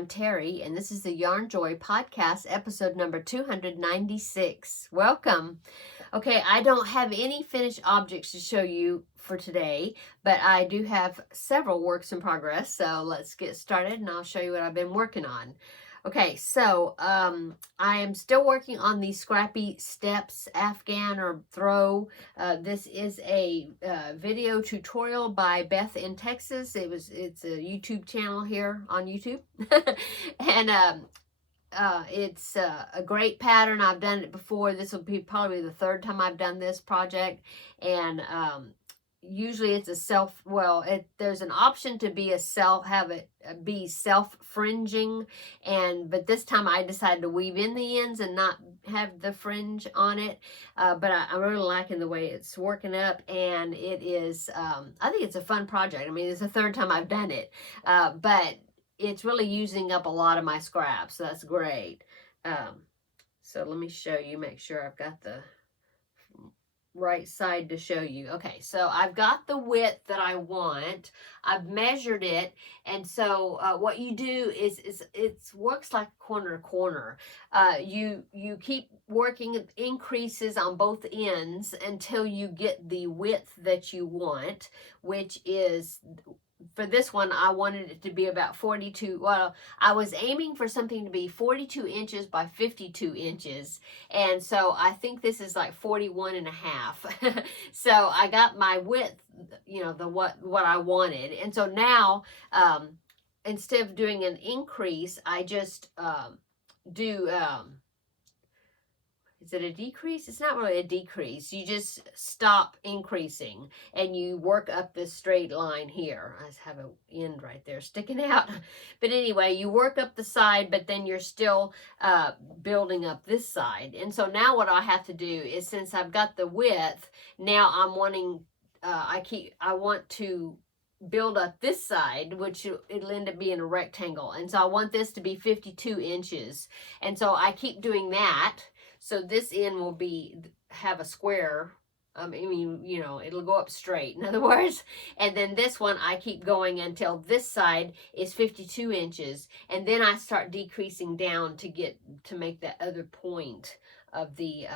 I'm Terry, and this is the Yarn Joy podcast, episode number 296. Welcome. Okay, I don't have any finished objects to show you for today, but I do have several works in progress, so let's get started and I'll show you what I've been working on. Okay, so I am still working on the Scrappy Steps Afghan or Throw. This is a video tutorial by Beth in Texas. It's a YouTube channel here on YouTube, and it's a great pattern. I've done it before. This will be probably the third time I've done this project, and usually it's a there's an option to be be self-fringing, but this time I decided to weave in the ends and not have the fringe on it, but I'm really liking the way it's working up, and it is I think it's a fun project. I mean, it's the third time I've done it, but it's really using up a lot of my scraps, so that's great. So let me show you, make sure I've got the right side to show you. Okay, so I've got the width that I want. I've measured it, and so what you do is it works like corner to corner. You keep working increases on both ends until you get the width that you want, which is, for this one, I wanted it to be about 42. Well, I was aiming for something to be 42 inches by 52 inches. And so I think this is like 41 and a half. So I got my width, you know, what I wanted. And so now, instead of doing an increase, I just do, is it a decrease? It's not really a decrease. You just stop increasing and you work up this straight line here. I just have an end right there sticking out. But anyway, you work up the side, but then you're still building up this side. And so now what I have to do is, since I've got the width, now I'm wanting, I want to build up this side, which it'll end up being a rectangle. And so I want this to be 52 inches. And so I keep doing that. So this end will have a square. I mean, you know, it'll go up straight, in other words. And then this one, I keep going until this side is 52 inches. And then I start decreasing down to make that other point of the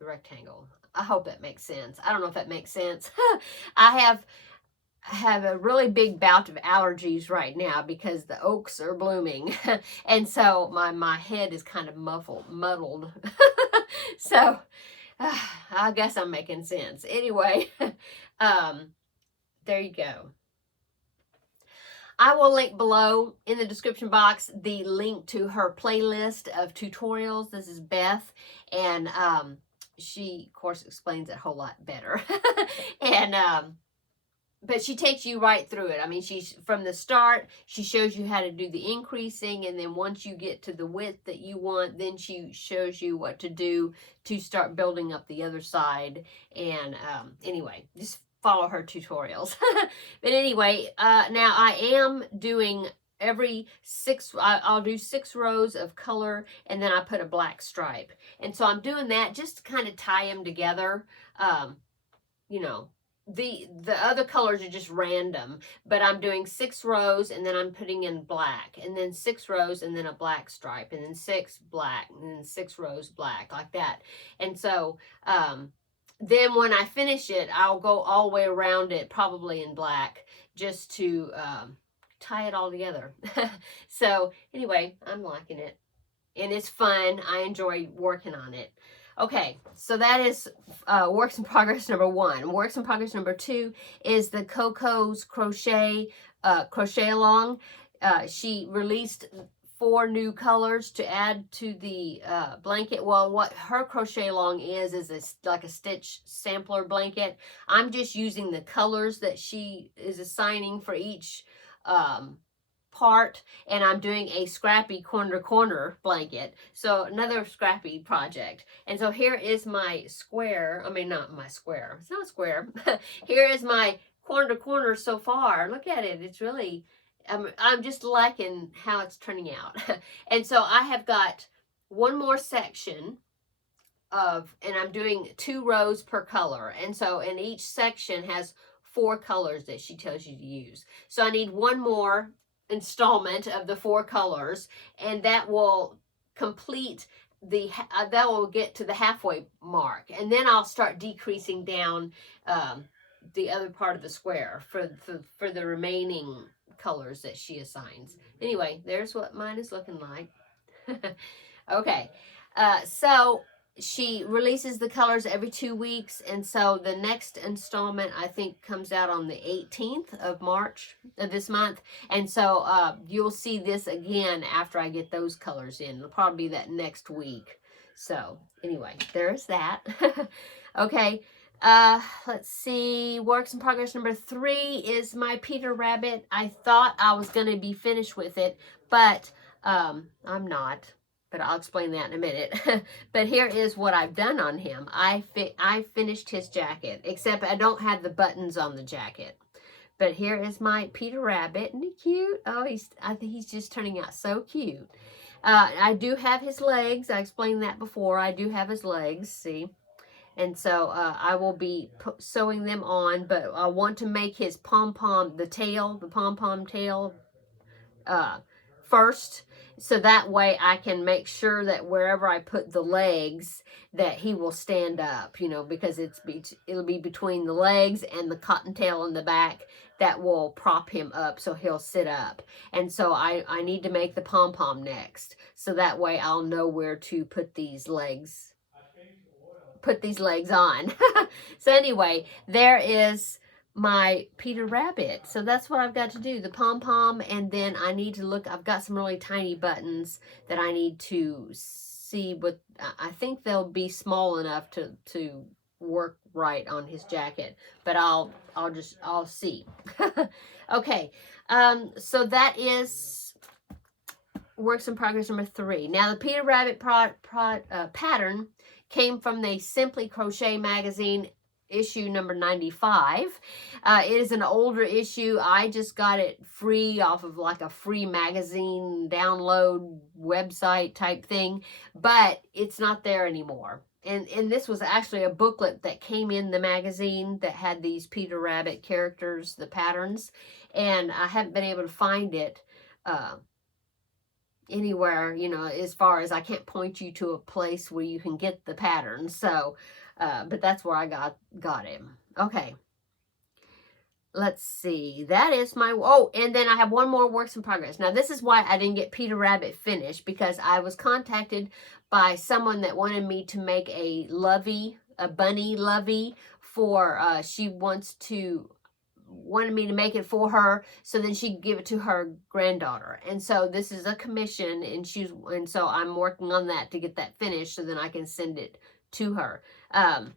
rectangle. I hope that makes sense. I don't know if that makes sense. I have a really big bout of allergies right now because the oaks are blooming. And so my head is kind of muddled. So I guess I'm making sense. Anyway, there you go. I will link below in the description box the link to her playlist of tutorials. This is Beth, and she, of course, explains it a whole lot better. And but she takes you right through it. I mean, from the start, she shows you how to do the increasing, and then once you get to the width that you want, then she shows you what to do to start building up the other side. And anyway, just follow her tutorials. But anyway, now I am doing I'll do 6 rows of color, and then I put a black stripe. And so I'm doing that just to kind of tie them together. You know, the other colors are just random, but I'm doing 6 rows, and then I'm putting in black, and then 6 rows, and then a black stripe, and then 6 black, and then 6 rows black, like that. And so then when I finish it, I'll go all the way around it, probably in black, just to tie it all together. So anyway, I'm liking it, and it's fun. I enjoy working on it. Okay, so that is works in progress number 1. Works in progress number 2 is the Coco's crochet along. She released 4 new colors to add to the blanket. Well, what her crochet along is like a stitch sampler blanket. I'm just using the colors that she is assigning for each part, and I'm doing a scrappy corner to corner blanket, so another scrappy project. And so here is my square. I mean, not my square, it's not square. Here is my corner to corner so far. Look at it. It's really, I'm just liking how it's turning out. And so I have got one more section and I'm doing 2 rows per color, and so in each section has 4 colors that she tells you to use. So I need one more installment of the 4 colors, and that will complete that will get to the halfway mark, and then I'll start decreasing down the other part of the square for the remaining colors that she assigns. Anyway, there's what mine is looking like. Okay, so she releases the colors every 2 weeks, and so the next installment I think comes out on the 18th of March of this month, and so you'll see this again after I get those colors in. It'll probably be that next week. So anyway, there's that. Okay, let's see, works in progress number 3 is my Peter Rabbit. I thought I was going to be finished with it, but I'm not. But I'll explain that in a minute. But here is what I've done on him. I finished his jacket, except I don't have the buttons on the jacket. But here is my Peter Rabbit. Isn't he cute? Oh, I think he's just turning out so cute. I do have his legs. I explained that before. I do have his legs, see? And so I will be sewing them on, but I want to make his pom-pom, the pom-pom tail first, so that way I can make sure that wherever I put the legs that he will stand up, you know, because it'll be between the legs and the cottontail in the back that will prop him up so he'll sit up. And so I need to make the pom-pom next, so that way I'll know where to put these legs on. So anyway, there is my Peter Rabbit. So that's what I've got to do, the pom-pom, and then I need to look, I've got some really tiny buttons that I need to see, but I think they'll be small enough to work right on his jacket, but I'll see. Okay, so that is works in progress number 3. Now the Peter Rabbit pattern came from the Simply Crochet magazine, issue number 95. It is an older issue. I just got it free off of like a free magazine download website type thing, but it's not there anymore. And this was actually a booklet that came in the magazine that had these Peter Rabbit characters, the patterns, and I haven't been able to find it anywhere, you know, as far as I can't point you to a place where you can get the patterns. So but that's where I got him. Okay, let's see, that is my, oh, and then I have one more works in progress. Now this is why I didn't get Peter Rabbit finished, because I was contacted by someone that wanted me to make a bunny lovey for she wanted me to make it for her, so then she'd give it to her granddaughter. And so this is a commission, and so I'm working on that to get that finished so then I can send it to her. I'm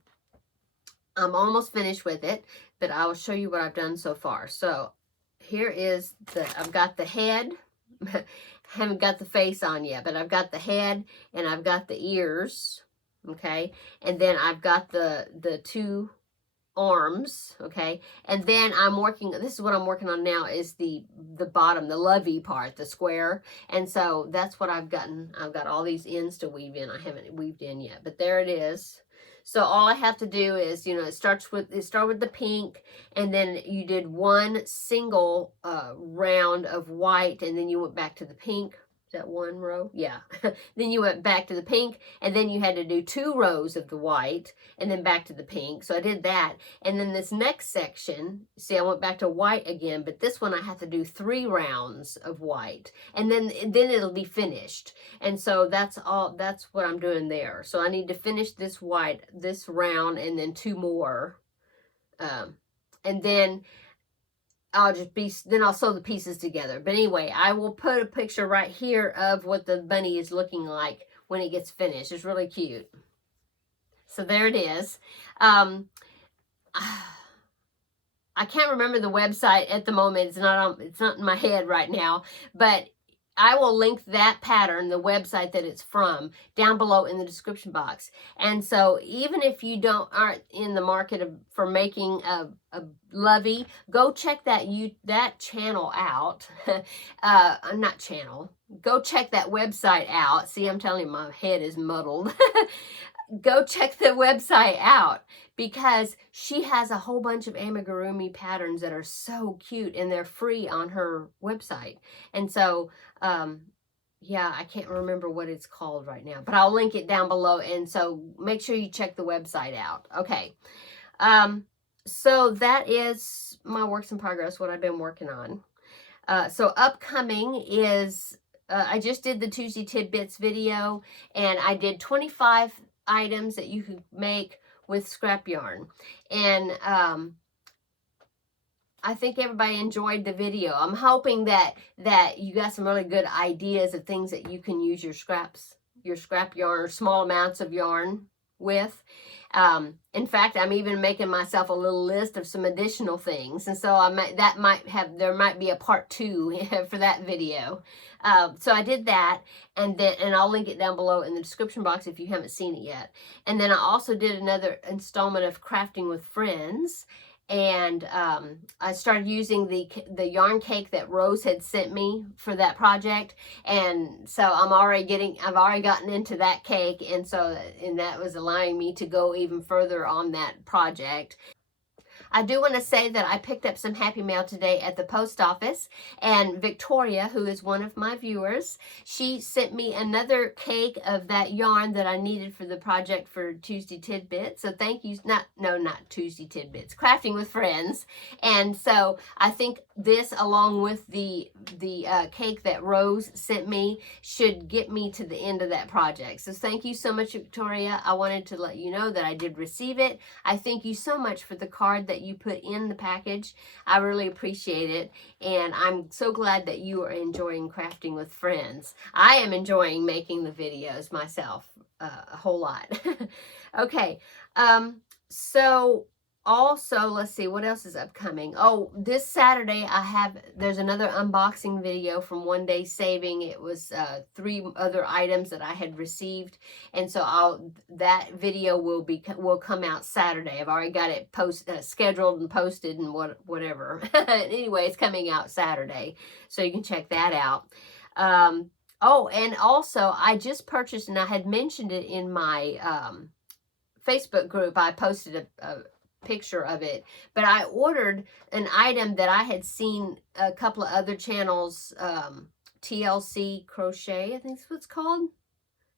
almost finished with it, but I will show you what I've done so far. So here is I've got the head. Haven't got the face on yet, but I've got the head and I've got the ears, okay? And then I've got the 2 arms, okay? And then this is what I'm working on now, is the bottom, the lovey part, the square. And so that's what I've gotten. I've got all these ends to weave in. I haven't weaved in yet, but there it is. So all I have to do is, you know, start with the pink, and then you did one single round of white, and then you went back to the pink. Is that one row? Yeah. Then you went back to the pink, and then you had to do 2 rows of the white, and then back to the pink. So I did that. And then this next section, see, I went back to white again, but this one I have to do 3 rounds of white, and then it'll be finished. And so that's what I'm doing there. So I need to finish this round, and then 2 more. And then I'll sew the pieces together. But anyway, I will put a picture right here of what the bunny is looking like when it gets finished. It's really cute. So there it is. I can't remember the website at the moment. It's not in my head right now, but I will link that pattern, the website that it's from, down below in the description box. And so even if you aren't in the market for making a lovey, go check that channel out. Go check that website out. See, I'm telling you, my head is muddled. go check the website out, because she has a whole bunch of amigurumi patterns that are so cute, and they're free on her website. And so, yeah, I can't remember what it's called right now, but I'll link it down below. And so make sure you check the website out. Okay. So that is my works in progress, what I've been working on. So upcoming is, I just did the Tuesday Tidbits video, and I did 25 items that you could make with scrap yarn. And I think everybody enjoyed the video. I'm hoping that you got some really good ideas of things that you can use your scrap yarn, or small amounts of yarn with. In fact, I'm even making myself a little list of some additional things, and so there might be a part 2 for that video. So I did that, and I'll link it down below in the description box if you haven't seen it yet. And then I also did another installment of Crafting with Friends. And I started using the yarn cake that Rose had sent me for that project, and so I've already gotten into that cake, and that was allowing me to go even further on that project. I do want to say that I picked up some Happy Mail today at the post office, and Victoria, who is one of my viewers, she sent me another cake of that yarn that I needed for the project for Tuesday Tidbits. So thank you. Not Tuesday Tidbits, Crafting with Friends. And so I think this, along with the cake that Rose sent me, should get me to the end of that project. So thank you so much, Victoria. I wanted to let you know that I did receive it. I thank you so much for the card that you put in the package. I really appreciate it, and I'm so glad that you are enjoying Crafting with Friends. I am enjoying making the videos myself a whole lot. Okay, so also, let's see, what else is upcoming? Oh, this Saturday there's another unboxing video from One Day Saving. It was 3 other items that I had received, and so that video will come out Saturday. I've already got it scheduled and posted and whatever. Anyway, it's coming out Saturday, so you can check that out. Oh, and also I just purchased, and I had mentioned it in my Facebook group. I posted a picture of it, but I ordered an item that I had seen a couple of other channels, TLC Crochet, I think that's what it's called,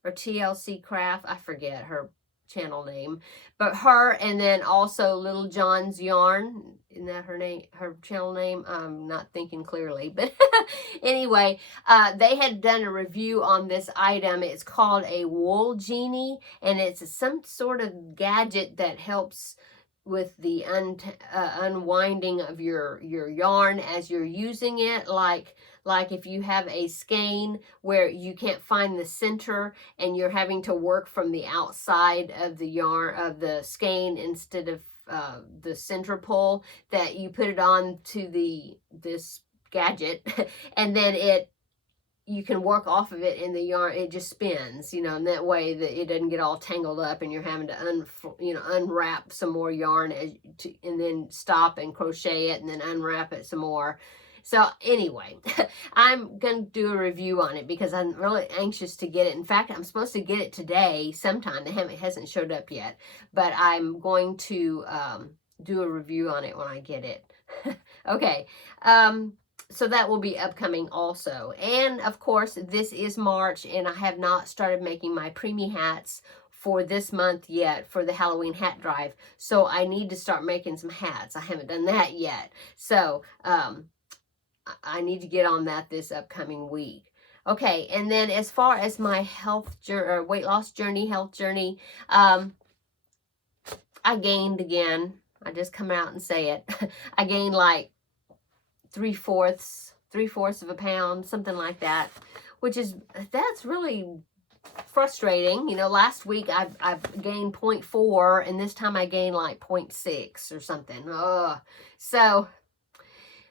or TLC Craft, I forget her channel name, but her, and then also Little John's Yarn, isn't that her channel name? I'm not thinking clearly, but anyway, they had done a review on this item. It's called a Wool Genie, and it's some sort of gadget that helps with the unwinding of your yarn as you're using it, like if you have a skein where you can't find the center and you're having to work from the outside of the yarn of the skein instead of the center pull, that you put it on to this gadget and then you can work off of it, and the yarn, it just spins, and that way that it doesn't get all tangled up and you're having to unwrap some more yarn and then stop and crochet it and then unwrap it some more. So anyway, I'm going to do a review on it because I'm really anxious to get it. In fact, I'm supposed to get it today sometime. It hasn't showed up yet, but I'm going to do a review on it when I get it. Okay. So that will be upcoming also. And of course, this is March, and I have not started making my preemie hats for this month yet for the Halloween hat drive. So I need to start making some hats. I haven't done that yet. So I need to get on that this upcoming week. Okay, and then as far as my weight loss journey, health journey, I gained again. I just come out and say it. I gained like 3/4 of a pound, something like that, that's really frustrating. Last week I gained 0.4, and this time I gained like 0.6 or something. So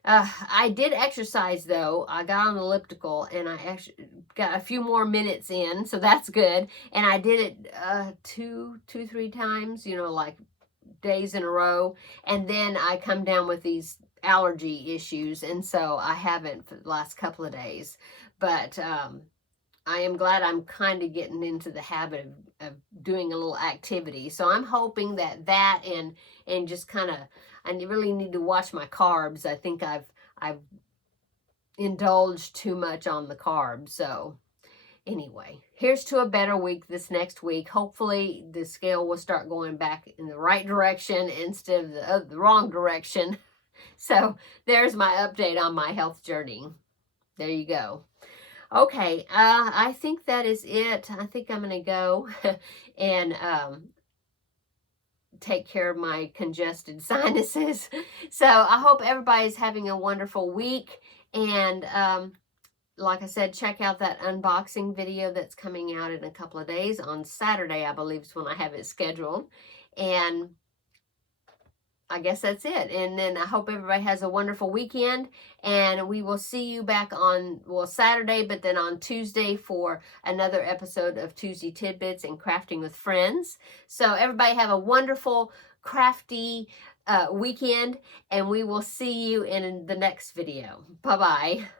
I did exercise though. I got on elliptical, and I actually got a few more minutes in, so that's good. And I did it 2-3 times, like days in a row, and then I come down with these allergy issues, and so I haven't for the last couple of days. But I am glad I'm kind of getting into the habit of doing a little activity. So I'm hoping that and just kind of, I really need to watch my carbs. I think I've indulged too much on the carbs. So anyway, here's to a better week this next week. Hopefully the scale will start going back in the right direction instead of the wrong direction. So there's my update on my health journey. There you go. Okay, I think that is it. I think I'm going to go and take care of my congested sinuses. So I hope everybody's having a wonderful week. And like I said, check out that unboxing video that's coming out in a couple of days. On Saturday, I believe, is when I have it scheduled. And I guess that's it. And then I hope everybody has a wonderful weekend. And we will see you back on, well, Saturday, but then on Tuesday for another episode of Tuesday Tidbits and Crafting with Friends. So everybody have a wonderful, crafty weekend. And we will see you in the next video. Bye-bye.